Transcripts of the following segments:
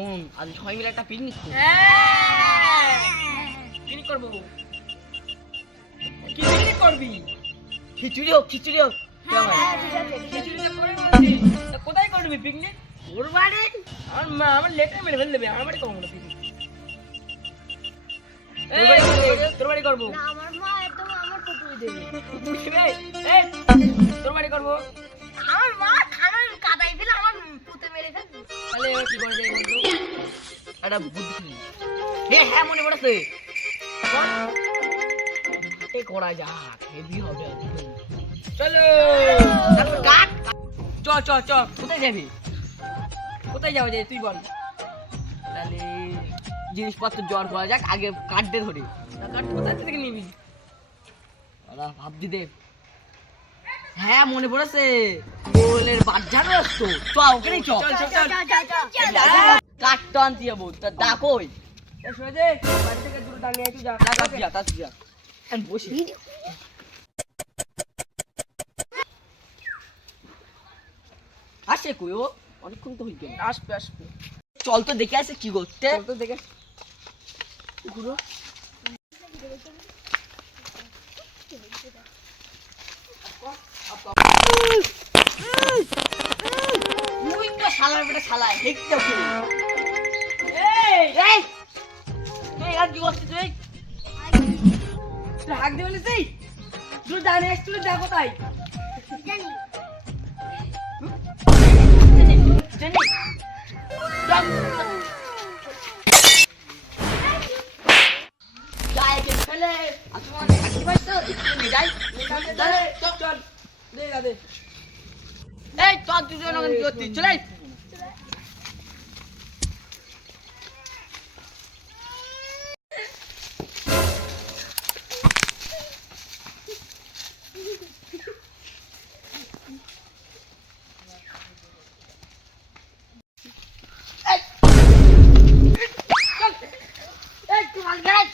শোন আজ সবাই মিলে একটা পিকনিক করব। পিকনিক করবো। কি পিকনিক করবি? খিচুড়ি হোক খিচুড়ি হোক কেমন? খিচুড়িতে করে করেছি। তা কোথায় করবি পিকনিক? ওর বাড়ি আমার মা আমার লেটার মেরে ফেলে দেবে। আমার বাড়ি করবো না পিকনিক। তোর বাড়ি করবো। না আমার মা একদম আমার কুকুর দেবে। কুকুর দেবে? এই, তোর বাড়ি করবো। আমার মা খানার কাদাই দিলে আমার পুঁতে মেরে ফেলবে। তাহলে এবার কি করে যাই বলতো? একটা বুদ্ধি হ্যাঁ মনে পড়েছে এই করা যাক হেভি হবে একদম। চলো। তারপর কাট চ চ চ। কোথায় যাবি? কোথায় যাওয়া যায় তুই বল। তাহলে জিনিসপত্র জোগাড় করা যাক আগে কাটতে ধরে তা কাঠ কোথা থেকে নিবি? ওরা ভাবছি দেব হ্যাঁ মনে পড়েছে গোলের বাজানো আসতো চ ওখানেই চ চল চল চল। কাটটা আনতে যাবো তা ডাকই এই শুনে দে, বাড়ি থেকে দুটো দাঁড়িয়ে একটু যা। তাতিয়া আমি বসি আসে কই ও অনেকক্ষণ তো হইল আসবে আসবে। চল তো দেখে আসে কি করতে চল তো দেখে। ঘুরো মুই তো শালার বেটা শালা হেকতে ফুল এই, এই এই আর কি করছিস তুই তুই হাঁক দিয়ে বলেছিস? দুটো দাঁড়িয়ে আসছিল যা কোথায়? জানি জানি চল যাই কে ফেলে আসমান আসি ভাই তো দেখতে যাই চল চল। দে গা দে। এই চল তুই জন কি করছিস চলে এই তুই মাল গাই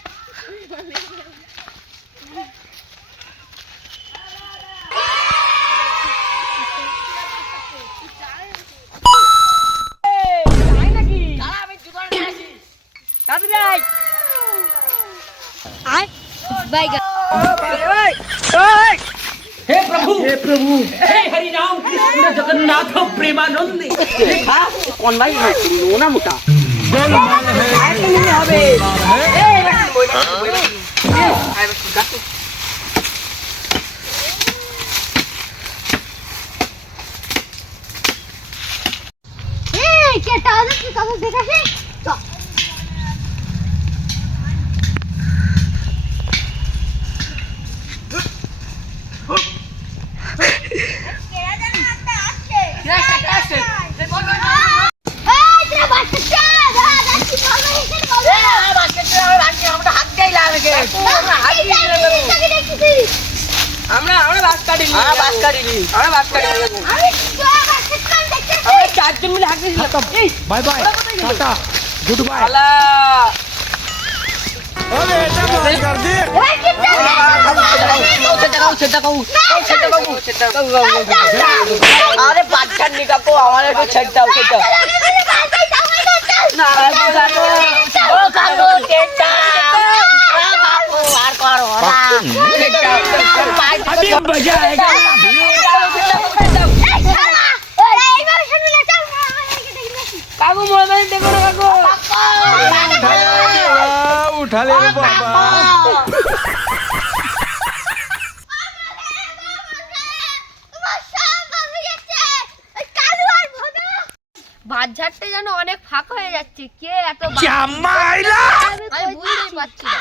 তাই নাকি? দাঁড়া আমি জুগাড় নিয়ে আসি তাড়াতাড়ি আয়। আয় বাইগা हे प्रभु हे हरि राम कृष्ण जगन्नाथ प्रेमानंदी। হ্যাঁ কোন ভাই নোনা মোটা হবে। এই কে তাহলে কি কথা দেখাছে তো কেরা জানা একটা আসছে এই তোরা বাচ্চা যাচ্ছি ভালো এখানে বলো হাত দেই লাগে আমরা বাস কাটিনি। বাস কাটিনি আমরা বাস কাটিনি। আমি তো বাচ্চা দেখতে আমরা চারজন মিলে হাঁক দিয়েছিলাম। এই bye bye tata goodbye শালা। अरे ऐसा बात कर दी আরে বাচ্চার নিকাপো আমার একটু ছেড়ে দাও না ও কাকু টেটা বাবু আর করো अभी मजा आएगा কাকু মোবাইল দেখো না কাকু। उठा ले रे बाबा বাজারটা যেন অনেক ফাঁকা হয়ে যাচ্ছে কে এত चामाइला আমি বুঝতেই পারছি না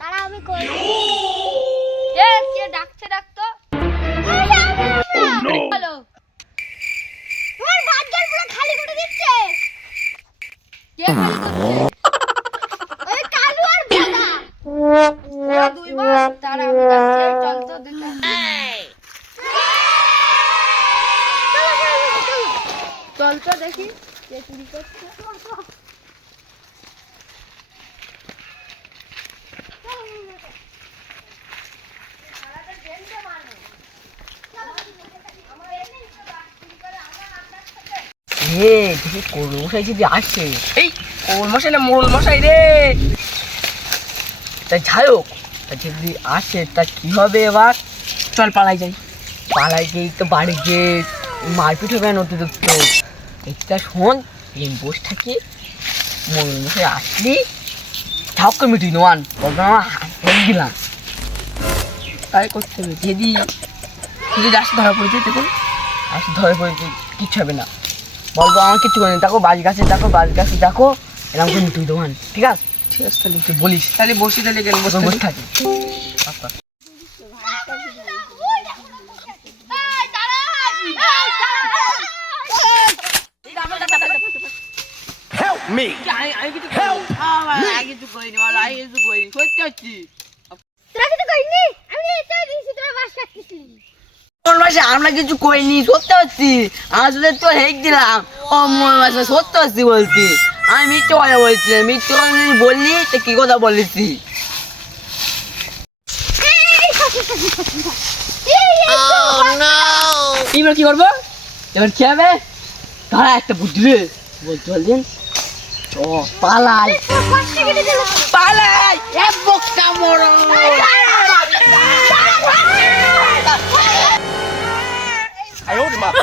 তারা আমি কই কে ডাকছে ডাকতো হ্যালো তোমার বাজার পুরো খালি করে দিচ্ছে কে খালি করছে ওই কালু আর বোদা ওরা দুই বার তারা আমি যাচ্ছে চল তো দেখে চল তো দেখি কে চুরি করছে হে দেখি কোল মশাই যদি আসে, এই কোল মশাই না মোড়ল মশাই রে, তা যাই হোক, তা যদি আসে তা কি হবে এবার? চল পালাই যাই, পালাই গিয়ে তো বাড়ি গিয়ে মারপিট হবে না অতিরিক্ত। এটা শোন, এই বসে থাকি, মোড়ল মশাই আসলি ঝাপকে মিটি নোয়ান বলতো আমার হাত দিলাম, তাই করতে হবে। যদি যদি আসতে ধরা পড়েছে দেখুন, আসতে ধরা পড়েছে কিচ্ছু হবে না, বলবো আমার কিচ্ছু করেনি, দেখো বাজ গাছে দেখো, বাজ গাছে দেখো, এরকম করে মিটুই দোকান। ঠিক আছে, ঠিক আছে, তাহলে তুই বলিস, তাহলে বসি তাহলে গেল বসে বসে থাকি। আচ্ছা। Help me! আমি কিছু করিনি, সত্যি হচ্ছি। তোরা কিছু করিনি, আমি এটা দিয়েছি তোরা বাস কাটতেছিলি। মোর মাসে আমরা কিছু করিনি, সত্যি হচ্ছি, আসলে তো হেক দিলাম। ও মোর মাসে সত্যি হচ্ছি বলছি, আমি মিথ্যে কথা বলছি, মিথ্যে কথা যদি বললি তো কি কথা বলেছি? এবার কি করবো? এবার কি হবে? তারা একটা বুদ্ধি রে বলতে পারলেন, ও পালাই পালাই, এক বক্তা মরো। I owed him up.